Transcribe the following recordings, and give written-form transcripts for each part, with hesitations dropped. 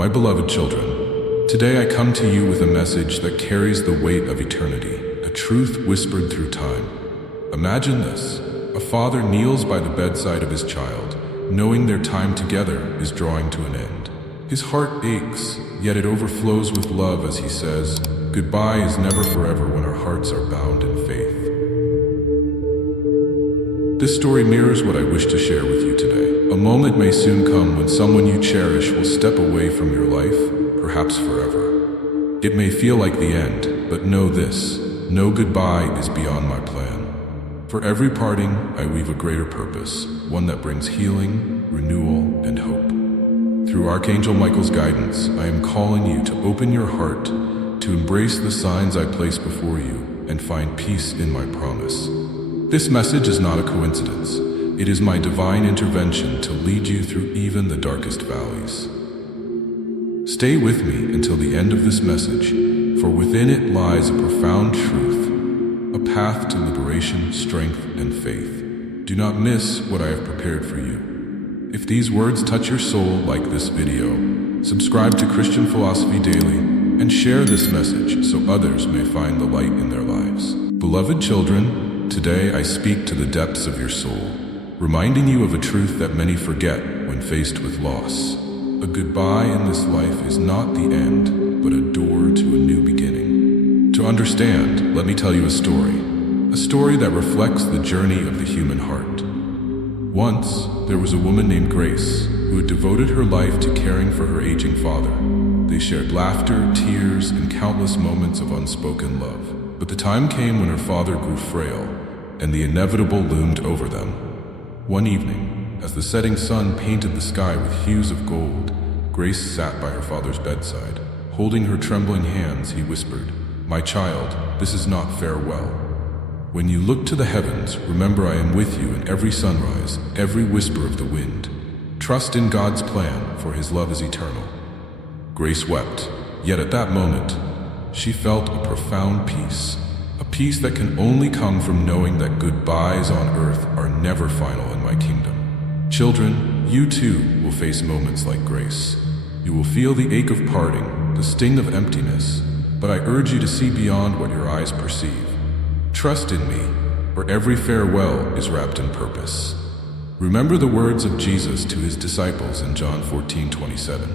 My beloved children, today I come to you with a message that carries the weight of eternity, a truth whispered through time. Imagine this: a father kneels by the bedside of his child, knowing their time together is drawing to an end. His heart aches, yet it overflows with love as he says, "Goodbye is never forever when our hearts are bound in faith." This story mirrors what I wish to share with you today. A moment may soon come when someone you cherish will step away from your life, perhaps forever. It may feel like the end, but know this: no goodbye is beyond my plan. For every parting, I weave a greater purpose, one that brings healing, renewal, and hope. Through Archangel Michael's guidance, I am calling you to open your heart, to embrace the signs I place before you, and find peace in my promise. This message is not a coincidence. It is my divine intervention to lead you through even the darkest valleys. Stay with me until the end of this message, for within it lies a profound truth, a path to liberation, strength, and faith. Do not miss what I have prepared for you. If these words touch your soul, like this video, subscribe to Christian Philosophy Daily, and share this message so others may find the light in their lives. Beloved children, today I speak to the depths of your soul, reminding you of a truth that many forget when faced with loss. A goodbye in this life is not the end, but a door to a new beginning. To understand, let me tell you a story that reflects the journey of the human heart. Once, there was a woman named Grace who had devoted her life to caring for her aging father. They shared laughter, tears, and countless moments of unspoken love. But the time came when her father grew frail, and the inevitable loomed over them. One evening, as the setting sun painted the sky with hues of gold, Grace sat by her father's bedside. Holding her trembling hands, he whispered, "My child, this is not farewell. When you look to the heavens, remember I am with you in every sunrise, every whisper of the wind. Trust in God's plan, for his love is eternal." Grace wept, yet at that moment, she felt a profound peace, a peace that can only come from knowing that goodbyes on earth are never final in my kingdom. Children, you too will face moments like Grace. You will feel the ache of parting, the sting of emptiness, but I urge you to see beyond what your eyes perceive. Trust in me, for every farewell is wrapped in purpose. Remember the words of Jesus to his disciples in John 14:27.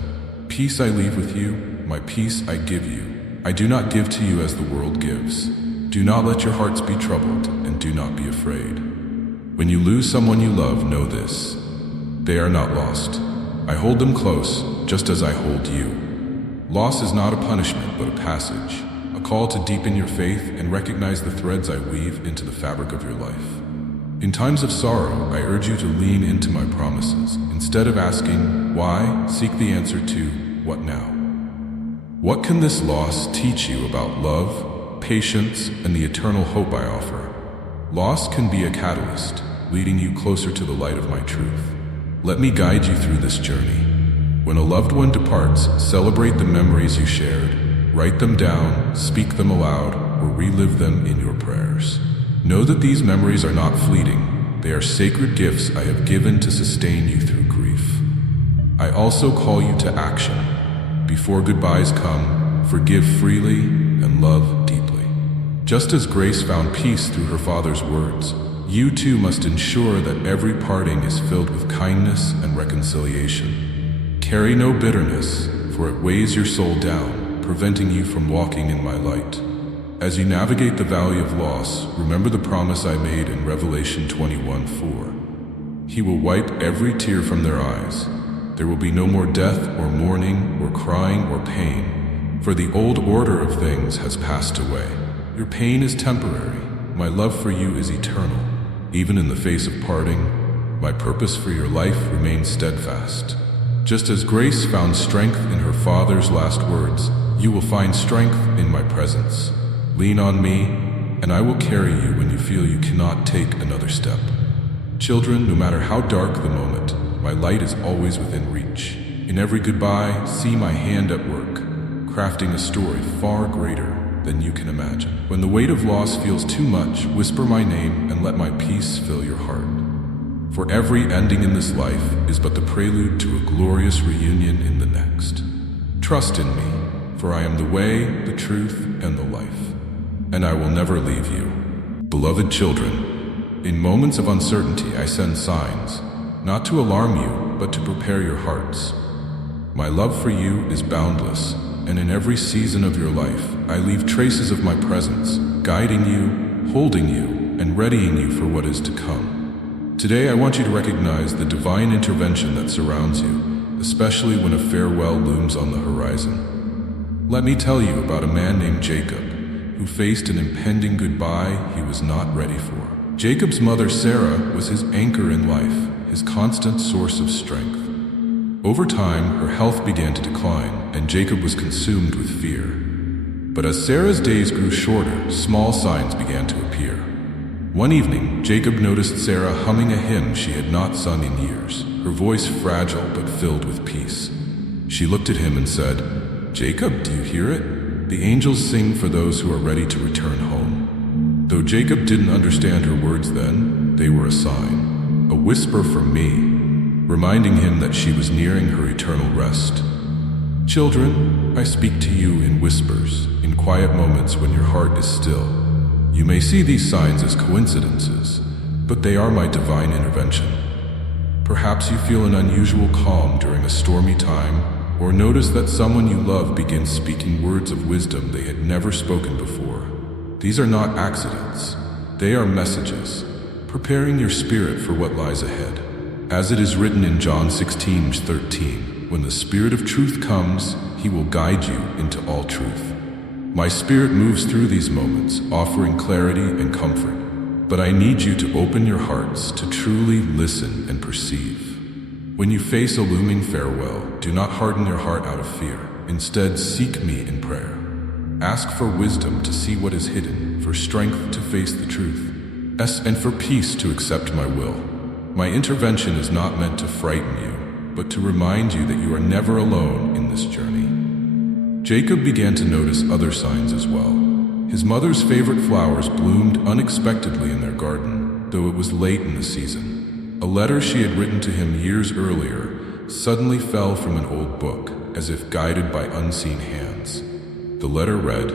"Peace I leave with you, my peace I give you. I do not give to you as the world gives. Do not let your hearts be troubled, and do not be afraid." When you lose someone you love, know this: they are not lost. I hold them close, just as I hold you. Loss is not a punishment, but a passage, a call to deepen your faith and recognize the threads I weave into the fabric of your life. In times of sorrow, I urge you to lean into my promises. Instead of asking, why, seek the answer to, what now? What can this loss teach you about love, patience, and the eternal hope I offer? Loss can be a catalyst, leading you closer to the light of my truth. Let me guide you through this journey. When a loved one departs, celebrate the memories you shared. Write them down, speak them aloud, or relive them in your prayers. Know that these memories are not fleeting. They are sacred gifts I have given to sustain you through grief. I also call you to action. Before goodbyes come, forgive freely and love deeply. Just as Grace found peace through her father's words, you too must ensure that every parting is filled with kindness and reconciliation. Carry no bitterness, for it weighs your soul down, preventing you from walking in my light. As you navigate the valley of loss, remember the promise I made in Revelation 21:4. He will wipe every tear from their eyes. There will be no more death or mourning or crying or pain, for the old order of things has passed away. Your pain is temporary. My love for you is eternal. Even in the face of parting, my purpose for your life remains steadfast. Just as Grace found strength in her father's last words, you will find strength in my presence. Lean on me, and I will carry you when you feel you cannot take another step. Children, no matter how dark the moment, my light is always within reach. In every goodbye, see my hand at work, crafting a story far greater than you can imagine. When the weight of loss feels too much, whisper my name and let my peace fill your heart. For every ending in this life is but the prelude to a glorious reunion in the next. Trust in me, for I am the way, the truth, and the life, and I will never leave you. Beloved children, in moments of uncertainty I send signs, not to alarm you, but to prepare your hearts. My love for you is boundless, and in every season of your life, I leave traces of my presence, guiding you, holding you, and readying you for what is to come. Today I want you to recognize the divine intervention that surrounds you, especially when a farewell looms on the horizon. Let me tell you about a man named Jacob, who faced an impending goodbye he was not ready for. Jacob's mother Sarah was his anchor in life, his constant source of strength. Over time, her health began to decline, and Jacob was consumed with fear. But as Sarah's days grew shorter, small signs began to appear. One evening, Jacob noticed Sarah humming a hymn she had not sung in years, her voice fragile but filled with peace. She looked at him and said, "Jacob, do you hear it? The angels sing for those who are ready to return home." Though Jacob didn't understand her words then, they were a sign, a whisper from me, reminding him that she was nearing her eternal rest. Children, I speak to you in whispers, in quiet moments when your heart is still. You may see these signs as coincidences, but they are my divine intervention. Perhaps you feel an unusual calm during a stormy time, or notice that someone you love begins speaking words of wisdom they had never spoken before. These are not accidents. They are messages, preparing your spirit for what lies ahead. As it is written in John 16:13, when the Spirit of truth comes, he will guide you into all truth. My spirit moves through these moments, offering clarity and comfort. But I need you to open your hearts to truly listen and perceive. When you face a looming farewell, do not harden your heart out of fear. Instead, seek me in prayer. Ask for wisdom to see what is hidden, for strength to face the truth, and for peace to accept my will. My intervention is not meant to frighten you, but to remind you that you are never alone in this journey. Jacob began to notice other signs as well. His mother's favorite flowers bloomed unexpectedly in their garden, though it was late in the season. A letter she had written to him years earlier suddenly fell from an old book, as if guided by unseen hands. The letter read,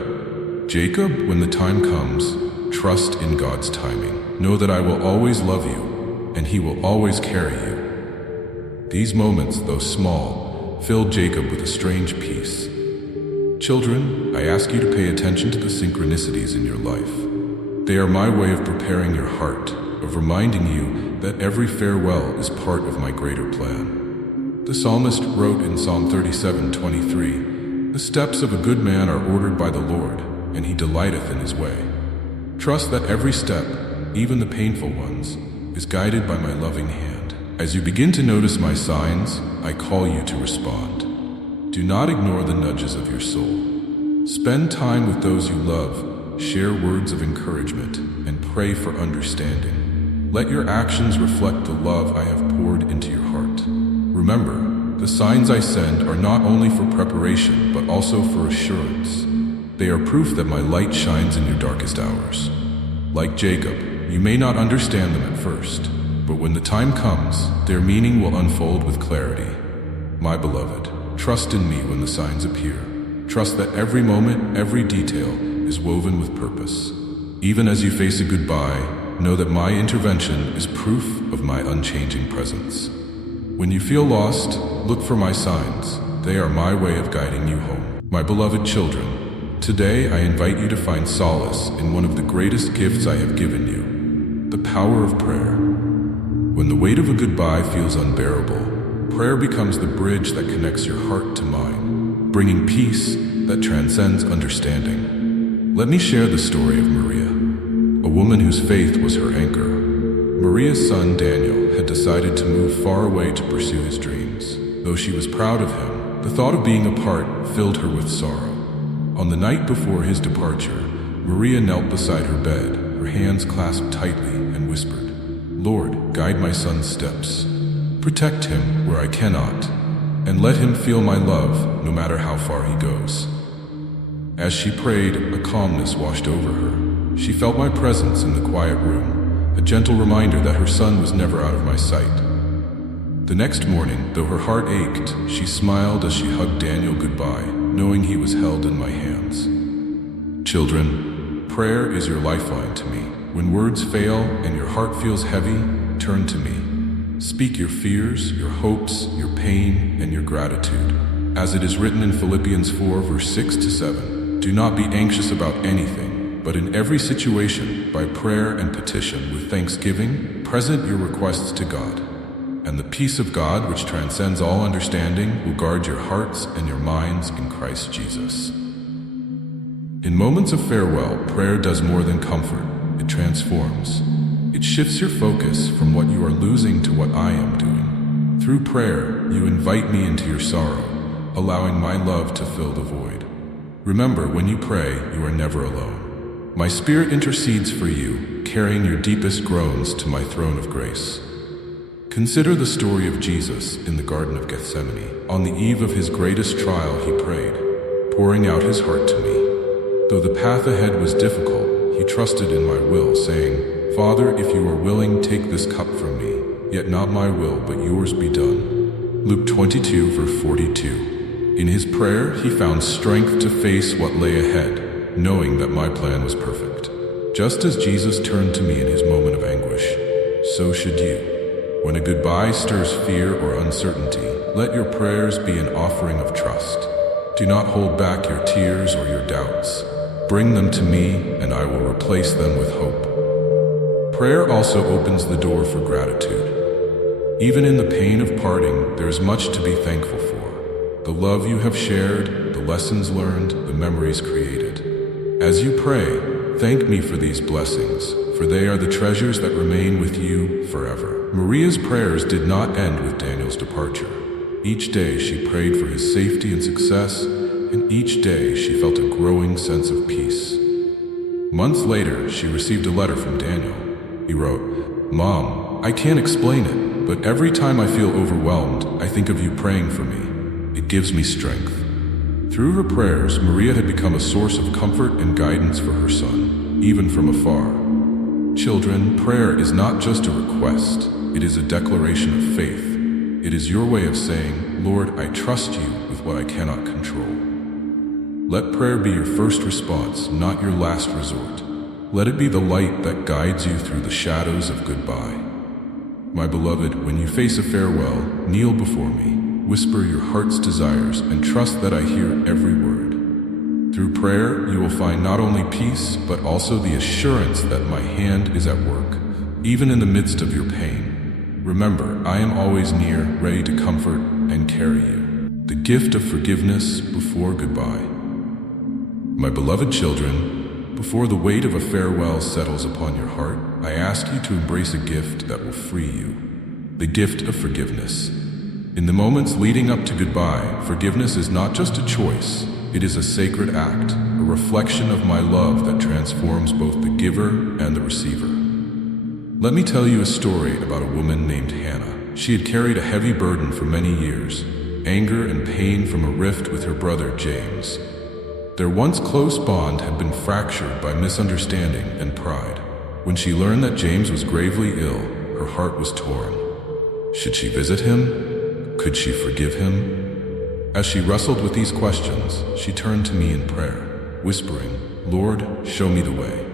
"Jacob, when the time comes, trust in God's timing. Know that I will always love you, and he will always carry you." These moments, though small, filled Jacob with a strange peace. Children, I ask you to pay attention to the synchronicities in your life. They are my way of preparing your heart, of reminding you that every farewell is part of my greater plan. The psalmist wrote in Psalm 37:23, "The steps of a good man are ordered by the Lord, and he delighteth in his way." Trust that every step, even the painful ones, is guided by my loving hand. As you begin to notice my signs, I call you to respond. Do not ignore the nudges of your soul. Spend time with those you love, share words of encouragement, and pray for understanding. Let your actions reflect the love I have poured into your heart. Remember, the signs I send are not only for preparation, but also for assurance. They are proof that my light shines in your darkest hours. Like Jacob, you may not understand them at first, but when the time comes, their meaning will unfold with clarity. My beloved, trust in me when the signs appear. Trust that every moment, every detail is woven with purpose. Even as you face a goodbye, know that my intervention is proof of my unchanging presence. When you feel lost, look for my signs. They are my way of guiding you home. My beloved children, today I invite you to find solace in one of the greatest gifts I have given you, the power of prayer. When the weight of a goodbye feels unbearable, prayer becomes the bridge that connects your heart to mine, bringing peace that transcends understanding. Let me share the story of Maria, a woman whose faith was her anchor. Maria's son Daniel had decided to move far away to pursue his dreams. Though she was proud of him, the thought of being apart filled her with sorrow. On the night before his departure, Maria knelt beside her bed, her hands clasped tightly, and whispered, "Lord, guide my son's steps. Protect him where I cannot, and let him feel my love no matter how far he goes." As she prayed, a calmness washed over her. She felt my presence in the quiet room, a gentle reminder that her son was never out of my sight. The next morning, though her heart ached, she smiled as she hugged Daniel goodbye, knowing he was held in my hands. Children, prayer is your lifeline to me. When words fail and your heart feels heavy, turn to me. Speak your fears, your hopes, your pain, and your gratitude. As it is written in Philippians 4, verse 6 to 7, do not be anxious about anything, but in every situation, by prayer and petition with thanksgiving, present your requests to God. And the peace of God, which transcends all understanding, will guard your hearts and your minds in Christ Jesus. In moments of farewell, prayer does more than comfort. It transforms. It shifts your focus from what you are losing to what I am doing. Through prayer, you invite me into your sorrow, allowing my love to fill the void. Remember, when you pray, you are never alone. My Spirit intercedes for you, carrying your deepest groans to my throne of grace. Consider the story of Jesus in the Garden of Gethsemane. On the eve of his greatest trial, he prayed, pouring out his heart to me. Though the path ahead was difficult, he trusted in my will, saying, Father, if you are willing, take this cup from me, yet not my will, but yours be done. Luke 22, verse 42. In his prayer, he found strength to face what lay ahead, knowing that my plan was perfect. Just as Jesus turned to me in his moment of anguish, so should you. When a goodbye stirs fear or uncertainty, let your prayers be an offering of trust. Do not hold back your tears or your doubts. Bring them to me, and I will replace them with hope. Prayer also opens the door for gratitude. Even in the pain of parting, there is much to be thankful for. The love you have shared, the lessons learned, the memories created. As you pray, thank me for these blessings, for they are the treasures that remain with you forever. Maria's prayers did not end with Daniel's departure. Each day she prayed for his safety and success, and each day she felt a growing sense of peace. Months later, she received a letter from Daniel. He wrote, Mom, I can't explain it, but every time I feel overwhelmed, I think of you praying for me. It gives me strength. Through her prayers, Maria had become a source of comfort and guidance for her son, even from afar. Children, prayer is not just a request, it is a declaration of faith. It is your way of saying, Lord, I trust you with what I cannot control. Let prayer be your first response, not your last resort. Let it be the light that guides you through the shadows of goodbye. My beloved, when you face a farewell, kneel before me, whisper your heart's desires, and trust that I hear every word. Through prayer, you will find not only peace, but also the assurance that my hand is at work, even in the midst of your pain. Remember, I am always near, ready to comfort and carry you. The gift of forgiveness before goodbye. My beloved children, before the weight of a farewell settles upon your heart, I ask you to embrace a gift that will free you. The gift of forgiveness. In the moments leading up to goodbye, forgiveness is not just a choice, it is a sacred act, a reflection of my love that transforms both the giver and the receiver. Let me tell you a story about a woman named Hannah. She had carried a heavy burden for many years, anger and pain from a rift with her brother James. Their once close bond had been fractured by misunderstanding and pride. When she learned that James was gravely ill, her heart was torn. Should she visit him? Could she forgive him? As she wrestled with these questions, she turned to me in prayer, whispering, Lord, show me the way.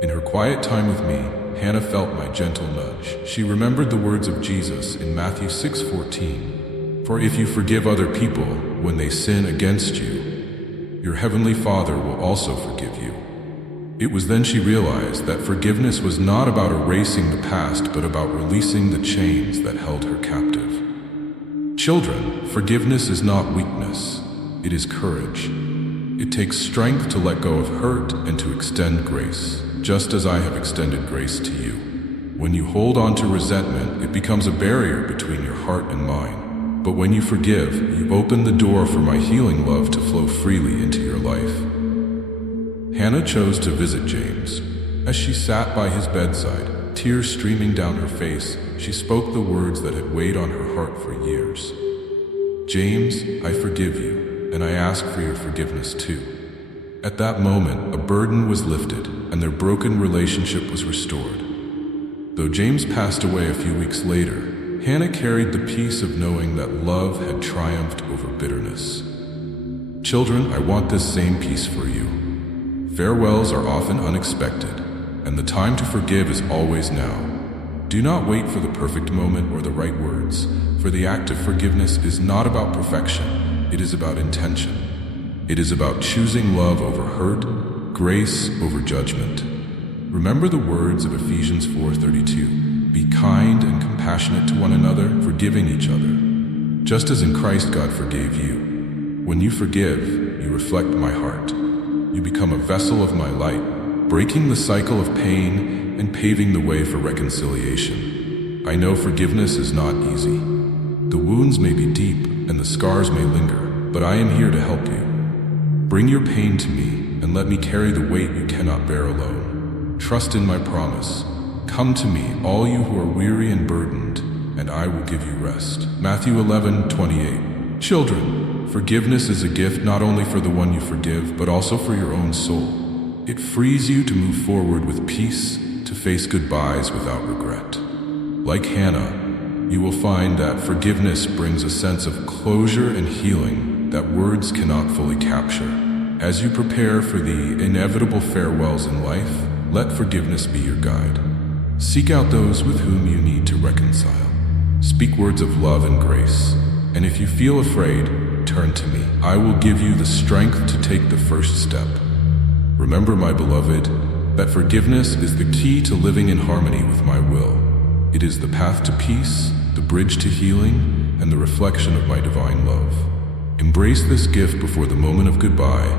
In her quiet time with me, Hannah felt my gentle nudge. She remembered the words of Jesus in Matthew 6:14. For if you forgive other people when they sin against you, your heavenly Father will also forgive you. It was then she realized that forgiveness was not about erasing the past, but about releasing the chains that held her captive. Children, forgiveness is not weakness, it is courage. It takes strength to let go of hurt and to extend grace, just as I have extended grace to you. When you hold on to resentment, it becomes a barrier between your heart and mine. But when you forgive, you open the door for my healing love to flow freely into your life. Hannah chose to visit James. As she sat by his bedside, tears streaming down her face, she spoke the words that had weighed on her heart for years. James, I forgive you, and I ask for your forgiveness too. At that moment, a burden was lifted, and their broken relationship was restored. Though James passed away a few weeks later, Hannah carried the peace of knowing that love had triumphed over bitterness. Children, I want this same peace for you. Farewells are often unexpected, and the time to forgive is always now. Do not wait for the perfect moment or the right words, for the act of forgiveness is not about perfection, it is about intention. It is about choosing love over hurt, grace over judgment. Remember the words of Ephesians 4:32. Be kind and compassionate to one another, forgiving each other, just as in Christ God forgave you. When you forgive, you reflect my heart. You become a vessel of my light, breaking the cycle of pain and paving the way for reconciliation. I know forgiveness is not easy. The wounds may be deep and the scars may linger, but I am here to help you. Bring your pain to me and let me carry the weight you cannot bear alone. Trust in my promise. Come to me, all you who are weary and burdened, and I will give you rest. Matthew 11:28. Children, forgiveness is a gift not only for the one you forgive, but also for your own soul. It frees you to move forward with peace, to face goodbyes without regret. Like Hannah, you will find that forgiveness brings a sense of closure and healing that words cannot fully capture. As you prepare for the inevitable farewells in life, let forgiveness be your guide. Seek out those with whom you need to reconcile. Speak words of love and grace. And if you feel afraid, turn to me. I will give you the strength to take the first step. Remember, my beloved, that forgiveness is the key to living in harmony with my will. It is the path to peace, the bridge to healing, and the reflection of my divine love. Embrace this gift before the moment of goodbye,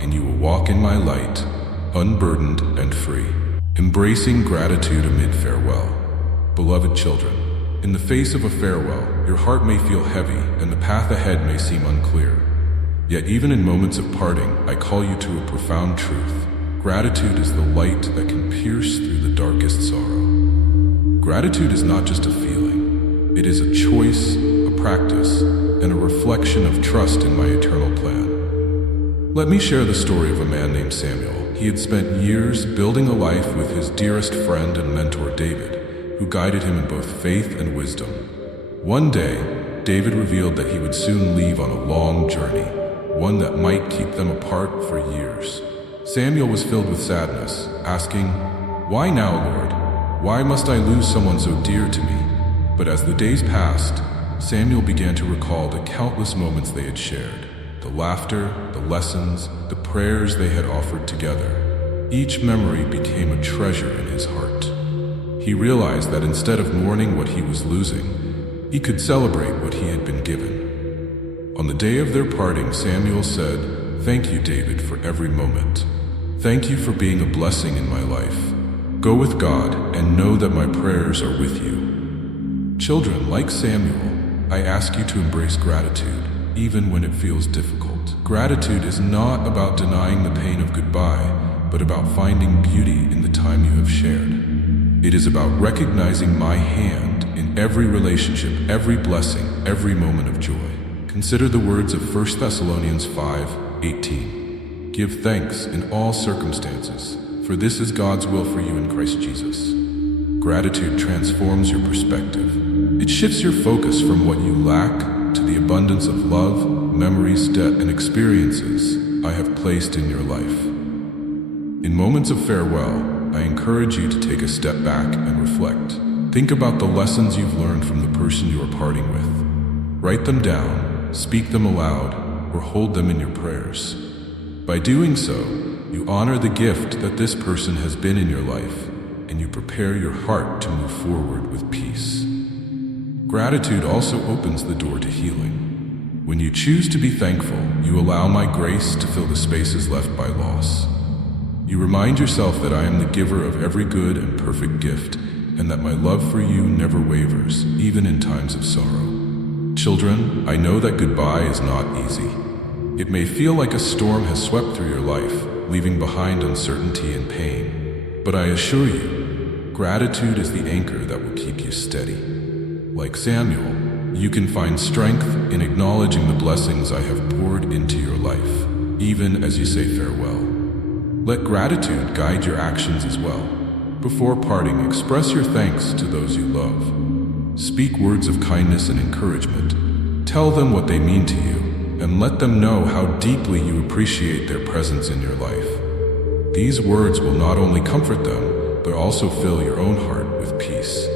and you will walk in my light, unburdened and free. Embracing gratitude amid farewell. Beloved children, in the face of a farewell, your heart may feel heavy and the path ahead may seem unclear. Yet even in moments of parting, I call you to a profound truth. Gratitude is the light that can pierce through the darkest sorrow. Gratitude is not just a feeling. It is a choice, a practice, and a reflection of trust in my eternal plan. Let me share the story of a man named Samuel. He had spent years building a life with his dearest friend and mentor David, who guided him in both faith and wisdom. One day, David revealed that he would soon leave on a long journey, one that might keep them apart for years. Samuel was filled with sadness, asking, "Why now, Lord? Why must I lose someone so dear to me?" But as the days passed, Samuel began to recall the countless moments they had shared, the laughter, the lessons, the prayers they had offered together. Each memory became a treasure in his heart. He realized that instead of mourning what he was losing, he could celebrate what he had been given. On the day of their parting, Samuel said, "Thank you, David, for every moment. Thank you for being a blessing in my life. Go with God and know that my prayers are with you." Children, like Samuel, I ask you to embrace gratitude, even when it feels difficult. Gratitude is not about denying the pain of goodbye, but about finding beauty in the time you have shared. It is about recognizing my hand in every relationship, every blessing, every moment of joy. Consider the words of 1 Thessalonians 5:18. Give thanks in all circumstances, for this is God's will for you in Christ Jesus. Gratitude transforms your perspective. It shifts your focus from what you lack to the abundance of love, memories, debt, and experiences I have placed in your life. In moments of farewell, I encourage you to take a step back and reflect. Think about the lessons you've learned from the person you are parting with. Write them down, speak them aloud, or hold them in your prayers. By doing so, you honor the gift that this person has been in your life, and you prepare your heart to move forward with peace. Gratitude also opens the door to healing. When you choose to be thankful, you allow my grace to fill the spaces left by loss. You remind yourself that I am the giver of every good and perfect gift, and that my love for you never wavers, even in times of sorrow. Children, I know that goodbye is not easy. It may feel like a storm has swept through your life, leaving behind uncertainty and pain. But I assure you, gratitude is the anchor that will keep you steady. Like Samuel, you can find strength in acknowledging the blessings I have poured into your life, even as you say farewell. Let gratitude guide your actions as well. Before parting, express your thanks to those you love. Speak words of kindness and encouragement. Tell them what they mean to you, and let them know how deeply you appreciate their presence in your life. These words will not only comfort them, but also fill your own heart with peace.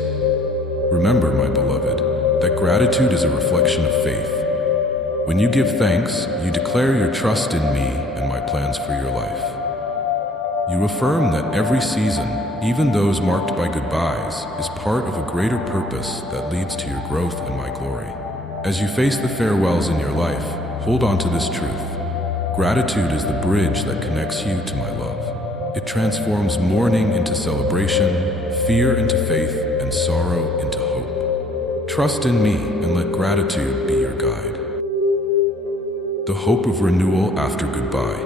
Remember, my beloved, that gratitude is a reflection of faith. When you give thanks, you declare your trust in me and my plans for your life. You affirm that every season, even those marked by goodbyes, is part of a greater purpose that leads to your growth and my glory. As you face the farewells in your life, hold on to this truth. Gratitude is the bridge that connects you to my love. It transforms mourning into celebration, fear into faith, and sorrow into hope. Trust in me and let gratitude be your guide. The hope of renewal after goodbye.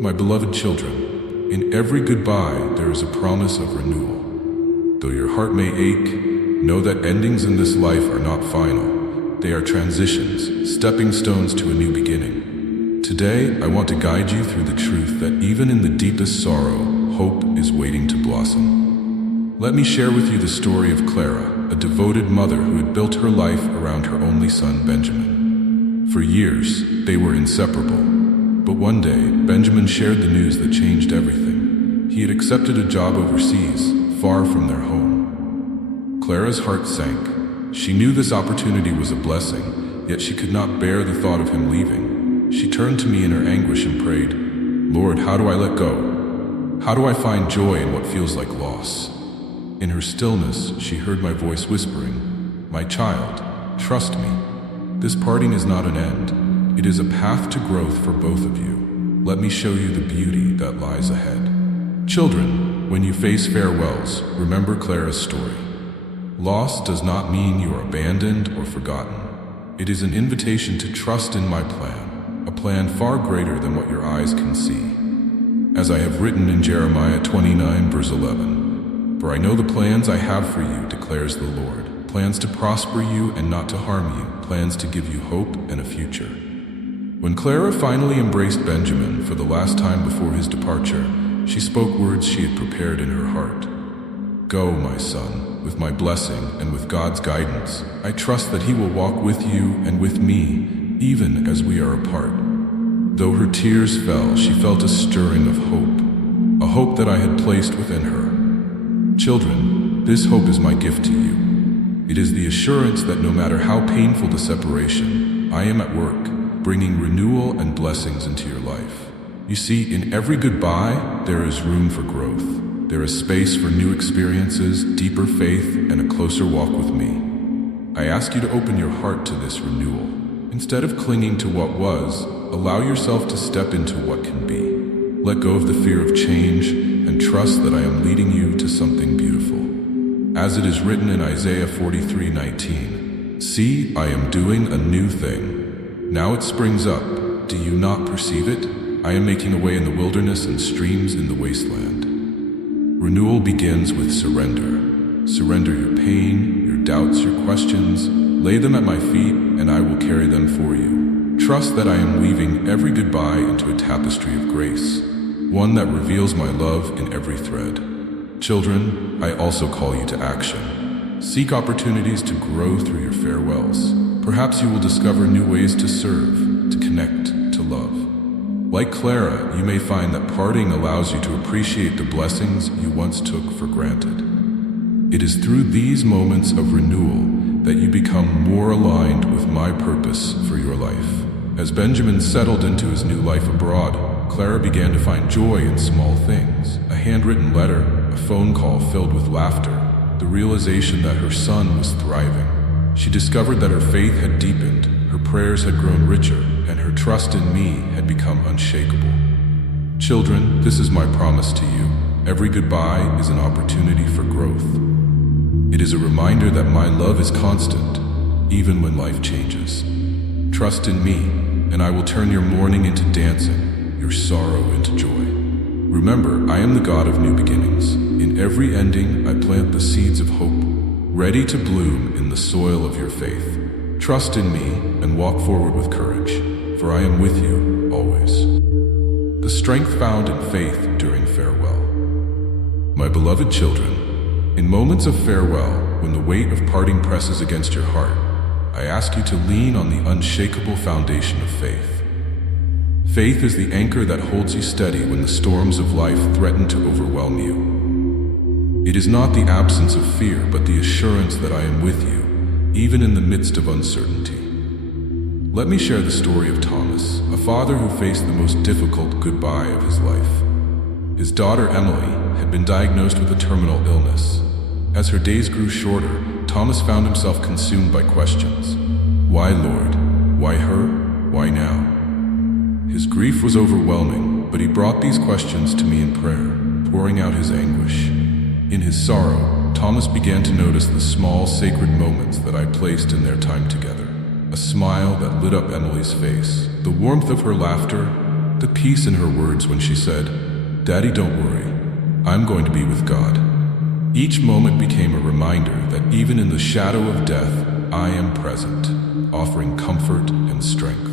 My beloved children, in every goodbye there is a promise of renewal. Though your heart may ache, know that endings in this life are not final. They are transitions, stepping stones to a new beginning. Today, I want to guide you through the truth that even in the deepest sorrow, hope is waiting to blossom. Let me share with you the story of Clara, a devoted mother who had built her life around her only son, Benjamin. For years, they were inseparable. But one day, Benjamin shared the news that changed everything. He had accepted a job overseas, far from their home. Clara's heart sank. She knew this opportunity was a blessing, yet she could not bear the thought of him leaving. She turned to me in her anguish and prayed, "Lord, how do I let go? How do I find joy in what feels like loss?" In her stillness, she heard my voice whispering, "My child, trust me. This parting is not an end. It is a path to growth for both of you. Let me show you the beauty that lies ahead." Children, when you face farewells, remember Clara's story. Loss does not mean you are abandoned or forgotten. It is an invitation to trust in my plan, a plan far greater than what your eyes can see. As I have written in Jeremiah 29 verse 11, "For I know the plans I have for you, declares the Lord, plans to prosper you and not to harm you, plans to give you hope and a future." When Clara finally embraced Benjamin for the last time before his departure, she spoke words she had prepared in her heart. "Go, my son, with my blessing and with God's guidance. I trust that He will walk with you and with me, even as we are apart." Though her tears fell, she felt a stirring of hope, a hope that I had placed within her. Children, this hope is my gift to you. It is the assurance that no matter how painful the separation, I am at work, bringing renewal and blessings into your life. You see, in every goodbye, there is room for growth. There is space for new experiences, deeper faith, and a closer walk with me. I ask you to open your heart to this renewal. Instead of clinging to what was, allow yourself to step into what can be. Let go of the fear of change and trust that I am leading you to something beautiful. As it is written in Isaiah 43:19, "See, I am doing a new thing. Now it springs up. Do you not perceive it? I am making a way in the wilderness and streams in the wasteland." Renewal begins with surrender. Surrender your pain, your doubts, your questions. Lay them at my feet, and I will carry them for you. Trust that I am weaving every goodbye into a tapestry of grace, one that reveals my love in every thread. Children, I also call you to action. Seek opportunities to grow through your farewells. Perhaps you will discover new ways to serve, to connect, to love. Like Clara, you may find that parting allows you to appreciate the blessings you once took for granted. It is through these moments of renewal that you become more aligned with my purpose for your life. As Benjamin settled into his new life abroad, Clara began to find joy in small things. A handwritten letter, a phone call filled with laughter, the realization that her son was thriving. She discovered that her faith had deepened, her prayers had grown richer, and her trust in me had become unshakable. Children, this is my promise to you. Every goodbye is an opportunity for growth. It is a reminder that my love is constant, even when life changes. Trust in me, and I will turn your mourning into dancing, your sorrow into joy. Remember, I am the God of new beginnings. In every ending, I plant the seeds of hope, ready to bloom in the soil of your faith. Trust in me and walk forward with courage, for I am with you always. The strength found in faith during farewell. My beloved children, in moments of farewell, when the weight of parting presses against your heart, I ask you to lean on the unshakable foundation of faith. Faith is the anchor that holds you steady when the storms of life threaten to overwhelm you. It is not the absence of fear, but the assurance that I am with you, even in the midst of uncertainty. Let me share the story of Thomas, a father who faced the most difficult goodbye of his life. His daughter Emily had been diagnosed with a terminal illness. As her days grew shorter, Thomas found himself consumed by questions. Why, Lord? Why her? Why now? His grief was overwhelming, but he brought these questions to me in prayer, pouring out his anguish. In his sorrow, Thomas began to notice the small, sacred moments that I placed in their time together. A smile that lit up Emily's face, the warmth of her laughter, the peace in her words when she said, "Daddy, don't worry. I'm going to be with God." Each moment became a reminder that even in the shadow of death, I am present, offering comfort and strength.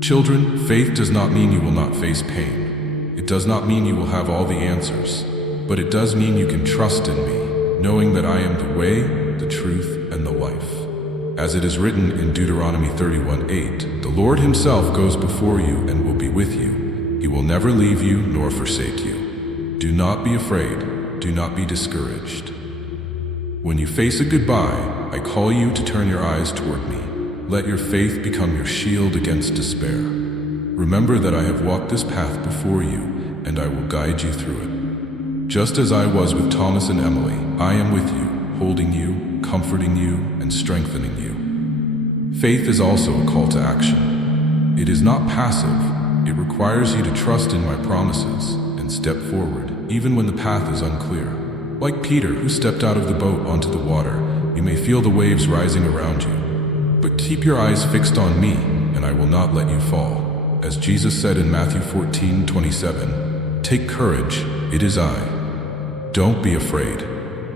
Children, faith does not mean you will not face pain. It does not mean you will have all the answers, but it does mean you can trust in me, knowing that I am the way, the truth, and the life. As it is written in Deuteronomy 31:8, "The Lord himself goes before you and will be with you. He will never leave you nor forsake you. Do not be afraid. Do not be discouraged." When you face a goodbye, I call you to turn your eyes toward me. Let your faith become your shield against despair. Remember that I have walked this path before you, and I will guide you through it. Just as I was with Thomas and Emily, I am with you, holding you, comforting you, and strengthening you. Faith is also a call to action. It is not passive. It requires you to trust in my promises and step forward, even when the path is unclear. Like Peter, who stepped out of the boat onto the water, you may feel the waves rising around you. But keep your eyes fixed on me, and I will not let you fall. As Jesus said in Matthew 14:27, "Take courage, it is I. Don't be afraid."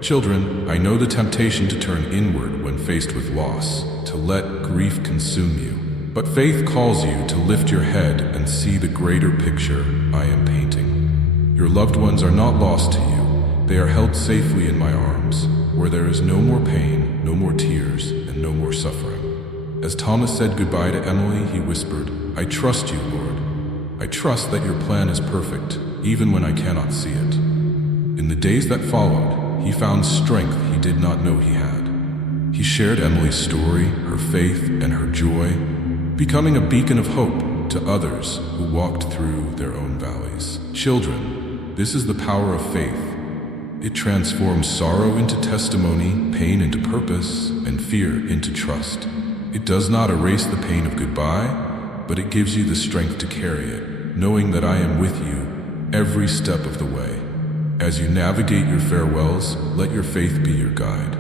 Children, I know the temptation to turn inward when faced with loss, to let grief consume you. But faith calls you to lift your head and see the greater picture I am painting. Your loved ones are not lost to you. They are held safely in my arms, where there is no more pain, no more tears, and no more suffering. As Thomas said goodbye to Emily, he whispered, "I trust you, Lord. I trust that your plan is perfect, even when I cannot see it." In the days that followed, he found strength he did not know he had. He shared Emily's story, her faith, and her joy, becoming a beacon of hope to others who walked through their own valleys. Children, this is the power of faith. It transforms sorrow into testimony, pain into purpose, and fear into trust. It does not erase the pain of goodbye, but it gives you the strength to carry it, knowing that I am with you every step of the way. As you navigate your farewells, let your faith be your guide.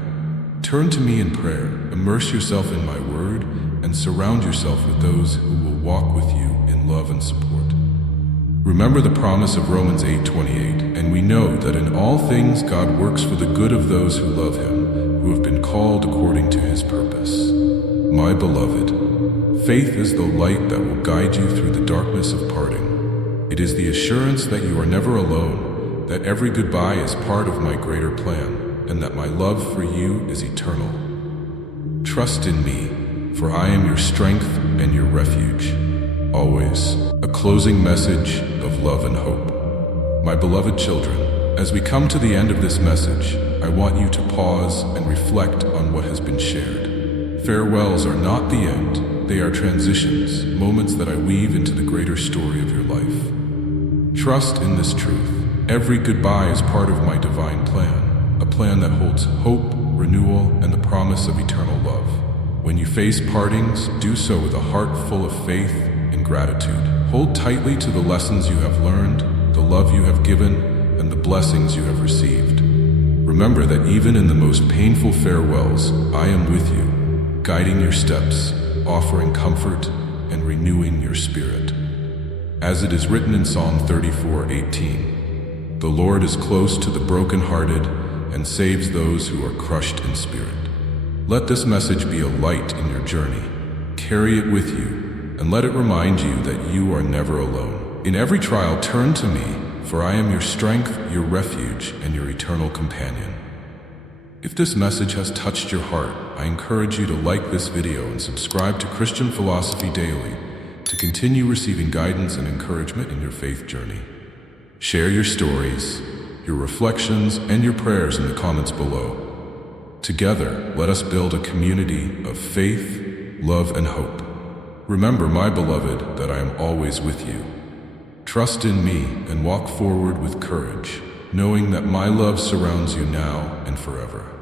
Turn to me in prayer, immerse yourself in my word, and surround yourself with those who will walk with you in love and support. Remember the promise of Romans 8:28, and we know that in all things God works for the good of those who love him, who have been called according to his purpose. My beloved, faith is the light that will guide you through the darkness of parting. It is the assurance that you are never alone, that every goodbye is part of my greater plan, and that my love for you is eternal. Trust in me, for I am your strength and your refuge. Always a closing message of love and hope. My beloved children, as we come to the end of this message, I want you to pause and reflect on what has been shared. Farewells are not the end, they are transitions, moments that I weave into the greater story of your life. Trust in this truth. Every goodbye is part of my divine plan, a plan that holds hope, renewal, and the promise of eternal love. When you face partings, do so with a heart full of faith and gratitude. Hold tightly to the lessons you have learned, the love you have given, and the blessings you have received. Remember that even in the most painful farewells, I am with you, guiding your steps, offering comfort, and renewing your spirit. As it is written in Psalm 34:18, "The Lord is close to the brokenhearted and saves those who are crushed in spirit." Let this message be a light in your journey. Carry it with you, and let it remind you that you are never alone. In every trial, turn to me, for I am your strength, your refuge, and your eternal companion. If this message has touched your heart, I encourage you to like this video and subscribe to Christian Philosophy Daily to continue receiving guidance and encouragement in your faith journey. Share your stories, your reflections, and your prayers in the comments below. Together, let us build a community of faith, love, and hope. Remember, my beloved, that I am always with you. Trust in me and walk forward with courage, knowing that my love surrounds you now and forever.